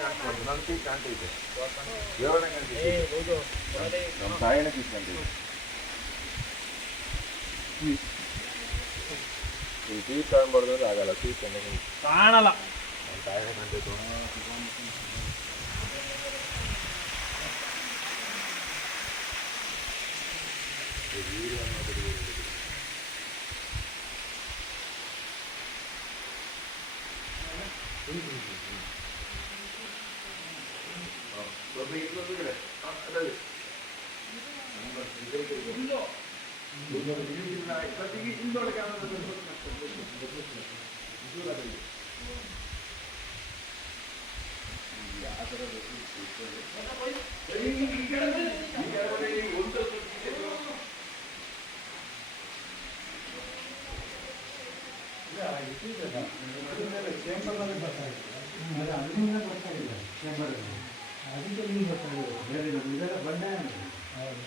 ಕಾಣಿಸ್ಬಾರ್ದು. ನನ್ನ ಕೈ ಕಾಣ್ತೈತೆ, ದೇವರನ್ನ ಕಾಣ್ತೈತೆ, ನಮ್ಮ ತಾಯಿನ ಕಿತ್ಕೊಂತೈತೆ. ಈ ಟೀ ಕಾಣ್ಬಾರ್ದು ಅಂದ್ರೆ ಆಗಲ್ಲ. ಟೀ ಕಾಣಲ್ಲ, ನಮ್ಮ ತಾಯಿನ ಕಾಣ್ತೈತೆ. ಚೇಂಬರ್ನಲ್ಲಿ ಬರ್ತಾಯಿದೆ, ಅದರಿಂದ ಬರ್ತಾಯಿಲ್ಲ ಚೇಂಬರಲ್ಲಿ, ಅದಕ್ಕೆ ನೀವು ಬರ್ತಾಯಿಲ್ಲ ಬೇರೆ ಇದೆಲ್ಲ ಬಂಡೆ. ಹೌದು.